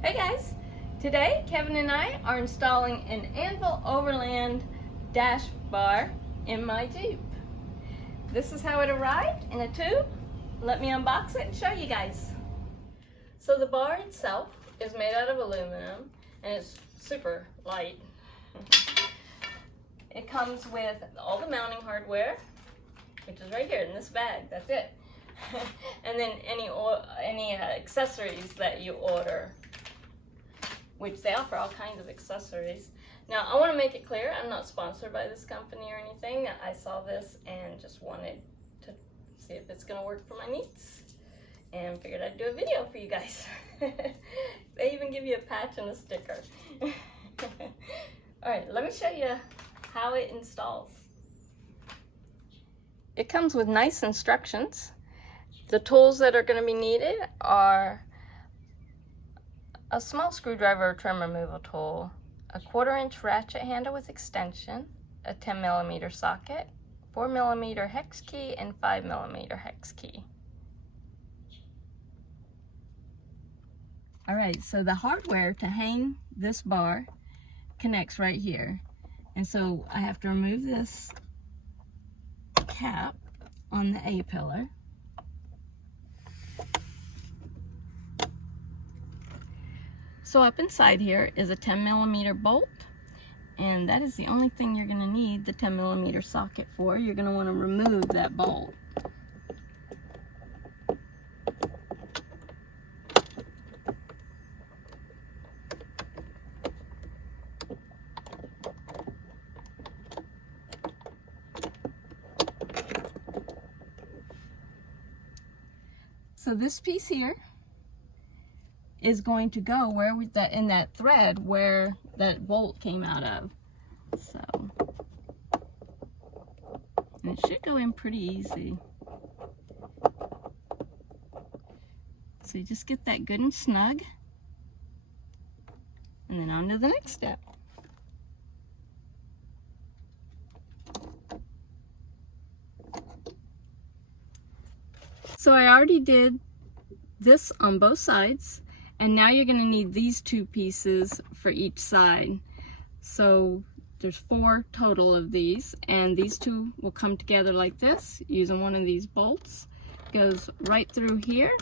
Hey guys, today Kevin and I are installing an Anvil Overland dash bar in my Jeep. This is how it arrived in a tube. Let me unbox it and show you guys. So the bar itself is made out of aluminum and it's super light. It comes with all the mounting hardware, which is right here in this bag, that's it. And then any accessories that you order, which they offer all kinds of accessories. Now, I want to make it clear, I'm not sponsored by this company or anything. I saw this and just wanted to see if it's going to work for my needs, and figured I'd do a video for you guys. They even give you a patch and a sticker. Alright, let me show you how it installs. It comes with nice instructions. The tools that are going to be needed are a small screwdriver or trim removal tool, a 1/4-inch ratchet handle with extension, a 10mm socket, 4mm hex key, and 5mm hex key. Alright, so the hardware to hang this bar connects right here. And so I have to remove this cap on the A-pillar. So up inside here is a 10mm bolt, and that is the only thing you're going to need the 10mm socket for. You're going to want to remove that bolt. So this piece here is going to go where in that thread where that bolt came out of. So, and it should go in pretty easy. So you just get that good and snug, and then on to the next step. So I already did this on both sides, and now you're going to need these two pieces for each side. So there's 4 total of these, and these two will come together like this using one of these bolts. Goes right through here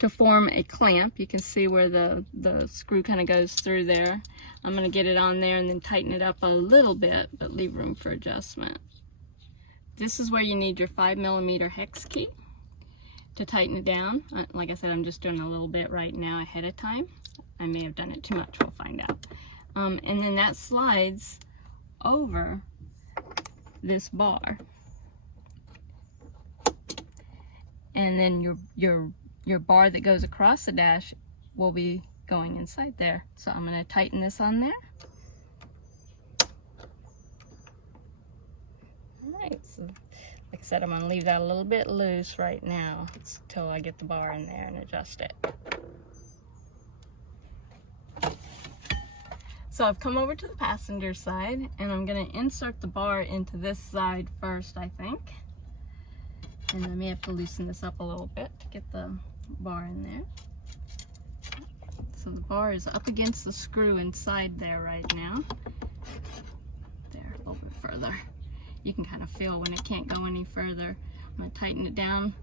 to form a clamp. You can see where the screw kind of goes through there. I'm going to get it on there and then tighten it up a little bit, but leave room for adjustment. This is where you need your 5mm hex key to tighten it down. Like I said, I'm just doing a little bit right now ahead of time. I may have done it too much, we'll find out. And then that slides over this bar. And then your bar that goes across the dash will be going inside there. So I'm going to tighten this on there. Alright, so like I said, I'm going to leave that a little bit loose right now until I get the bar in there and adjust it. So I've come over to the passenger side, and I'm going to insert the bar into this side first, I think. And I may have to loosen this up a little bit to get the bar in there. So the bar is up against the screw inside there right now. There, a little bit further. You can kind of feel when it can't go any further. I'm going to tighten it down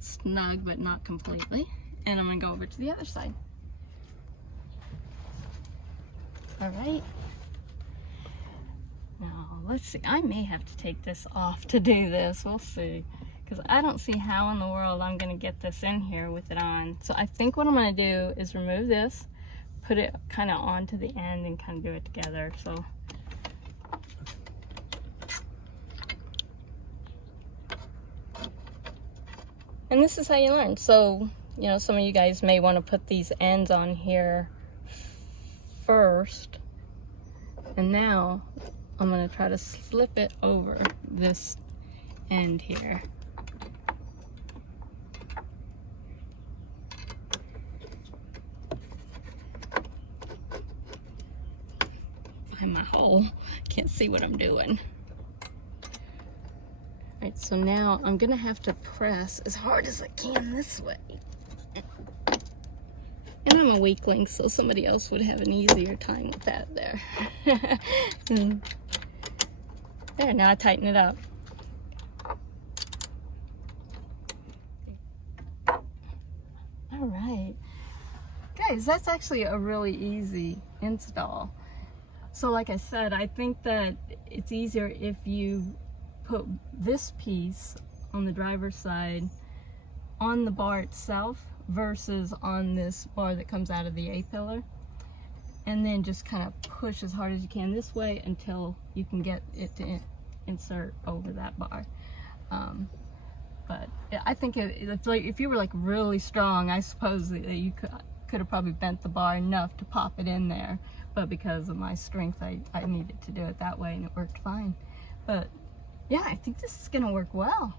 snug, but not completely. And I'm going to go over to the other side. Alright. Now, let's see. I may have to take this off to do this. We'll see. Because I don't see how in the world I'm going to get this in here with it on. So I think what I'm going to do is remove this, put it kind of onto the end, and kind of do it together. So and this is how you learn. So, you know, some of you guys may want to put these ends on here first. And now I'm going to try to slip it over this end here. Find my hole. Can't see what I'm doing. Alright, so now I'm going to have to press as hard as I can this way. And I'm a weakling, so somebody else would have an easier time with that there. There, now I tighten it up. All right. Guys, that's actually a really easy install. So like I said, I think that it's easier if you put this piece on the driver's side on the bar itself versus on this bar that comes out of the A-pillar, and then just kind of push as hard as you can this way until you can get it to insert over that bar. But I think it's like, if you were like really strong, I suppose that you could have probably bent the bar enough to pop it in there, but because of my strength I needed to do it that way, and it worked fine. But yeah, I think this is gonna work well.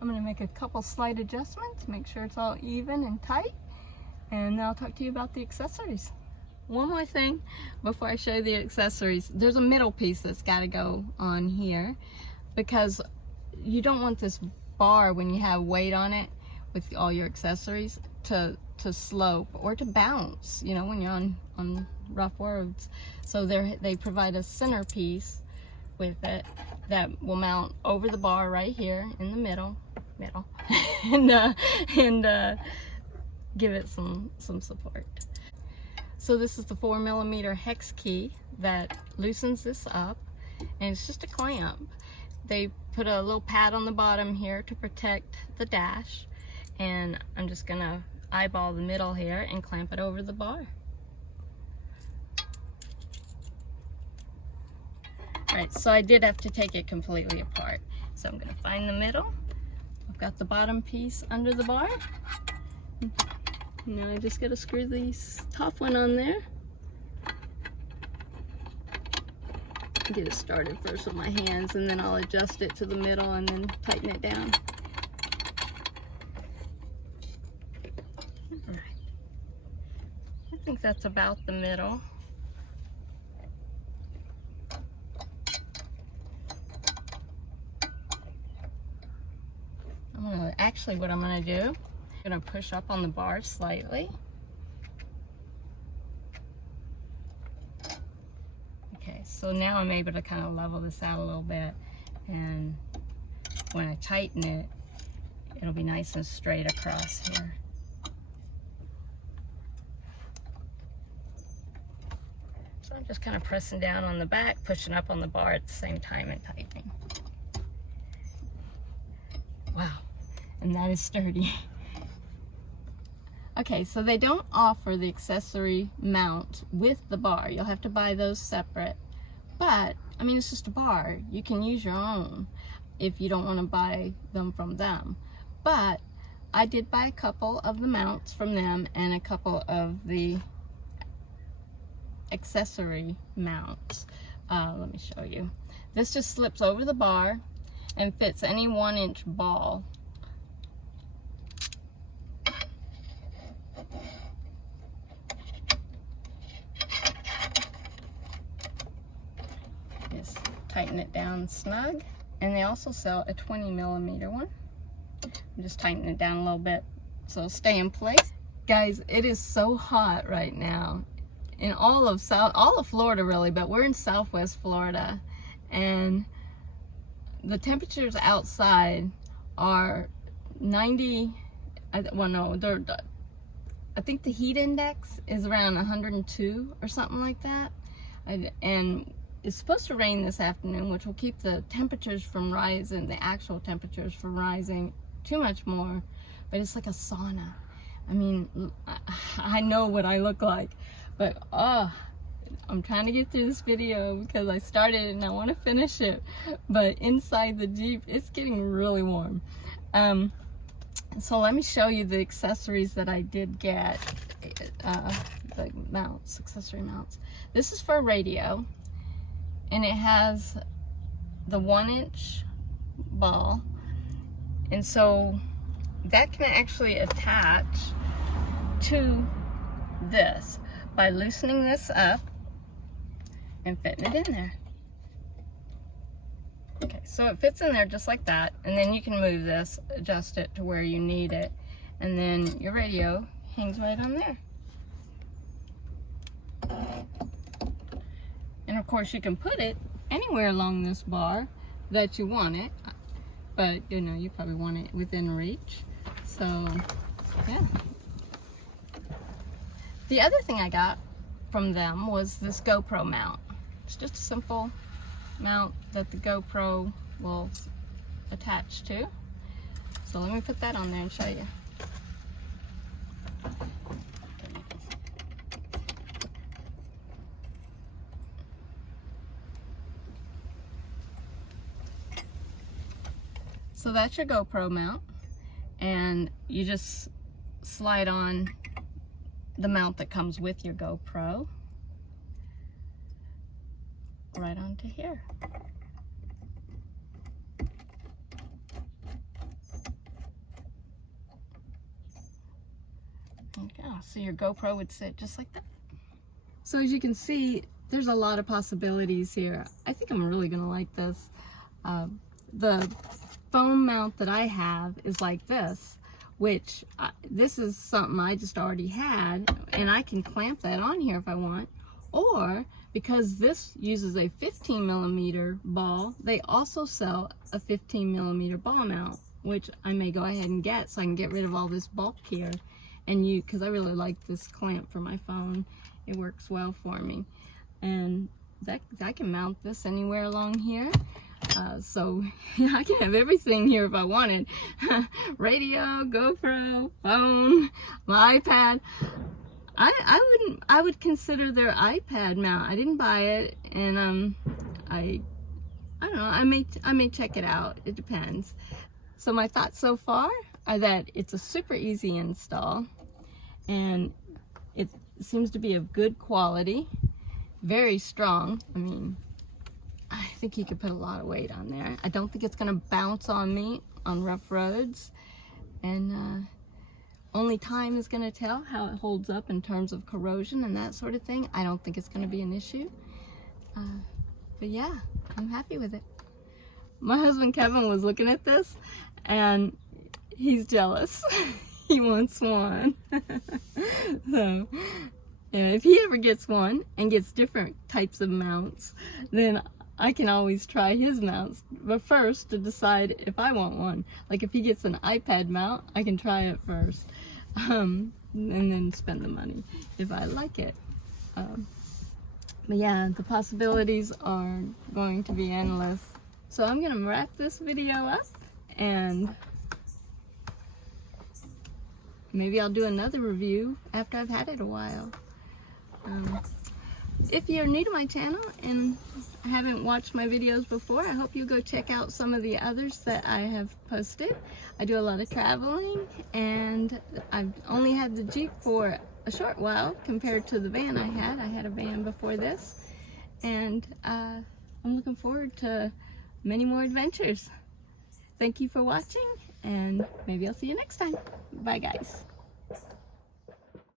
I'm gonna make a couple slight adjustments, make sure it's all even and tight, and then I'll talk to you about the accessories. One more thing before I show you the accessories. There's a middle piece that's got to go on here, because you don't want this bar, when you have weight on it with all your accessories, to slope or to bounce, you know, when you're on rough roads. So they provide a center piece with it that will mount over the bar right here in the middle and give it some support. So this is the 4mm hex key that loosens this up, and it's just a clamp. They put a little pad on the bottom here to protect the dash, and I'm just gonna eyeball the middle here and clamp it over the bar. Right, so I did have to take it completely apart. So I'm gonna find the middle. I've got the bottom piece under the bar. Now I just gotta screw the top one on there. Get it started first with my hands, and then I'll adjust it to the middle and then tighten it down. All right. I think that's about the middle. Actually, what I'm going to do, I'm going to push up on the bar slightly. Okay, so now I'm able to kind of level this out a little bit, and when I tighten it, it'll be nice and straight across here. So I'm just kind of pressing down on the back, pushing up on the bar at the same time and tightening. Wow. And that is sturdy. Okay, so they don't offer the accessory mount with the bar. You'll have to buy those separate. But, I mean, it's just a bar. You can use your own if you don't want to buy them from them. But I did buy a couple of the mounts from them and a couple of the accessory mounts. Let me show you. This just slips over the bar and fits any 1-inch ball. Tighten it down snug, and they also sell a 20mm one. I'm just tightening it down a little bit so it'll stay in place. Guys, it is so hot right now in all of Florida really, but we're in Southwest Florida, and the temperatures outside are 90. Well, no, I think the heat index is around 102 or something like that, and it's supposed to rain this afternoon, which will keep the temperatures from rising, the actual temperatures from rising too much more. But it's like a sauna. I mean, I know what I look like, but I'm trying to get through this video because I started it and I want to finish it. But inside the Jeep, it's getting really warm. So let me show you the accessories that I did get, the mounts, accessory mounts. This is for a radio. And it has the 1-inch ball, and so that can actually attach to this by loosening this up and fitting it in there. Okay, so it fits in there just like that, and then you can move this, adjust it to where you need it, and then your radio hangs right on there. And of course you can put it anywhere along this bar that you want it, but you know, you probably want it within reach. So yeah. The other thing I got from them was this GoPro mount. It's just a simple mount that the GoPro will attach to. So let me put that on there and show you. So that's your GoPro mount, and you just slide on the mount that comes with your GoPro right onto here. There you go. So your GoPro would sit just like that. So as you can see, there's a lot of possibilities here. I think I'm really gonna like this. The phone mount that I have is like this, which this is something I just already had, and I can clamp that on here if I want. Or because this uses a 15mm ball, they also sell a 15mm ball mount, which I may go ahead and get so I can get rid of all this bulk here. And because I really like this clamp for my phone, it works well for me. And I can mount this anywhere along here. So yeah, I can have everything here if I wanted. Radio, GoPro, phone, my iPad. I would consider their iPad mount. I didn't buy it, and I don't know, I may check it out. It depends. So my thoughts so far are that it's a super easy install, and it seems to be of good quality, very strong. I mean, I think you could put a lot of weight on there. I don't think it's gonna bounce on me on rough roads, and only time is gonna tell how it holds up in terms of corrosion and that sort of thing. I don't think it's gonna be an issue, but yeah, I'm happy with it. My husband Kevin was looking at this, and he's jealous. He wants one. So if he ever gets one and gets different types of mounts, then I can always try his mounts, but first to decide if I want one. Like if he gets an iPad mount, I can try it first, and then spend the money if I like it. But yeah, the possibilities are going to be endless. So I'm gonna wrap this video up, and maybe I'll do another review after I've had it a while. If you're new to my channel and haven't watched my videos before, I hope you go check out some of the others that I have posted. I do a lot of traveling, and I've only had the Jeep for a short while compared to the van I had. I had a van before this, and I'm looking forward to many more adventures. Thank you for watching, and maybe I'll see you next time. Bye guys.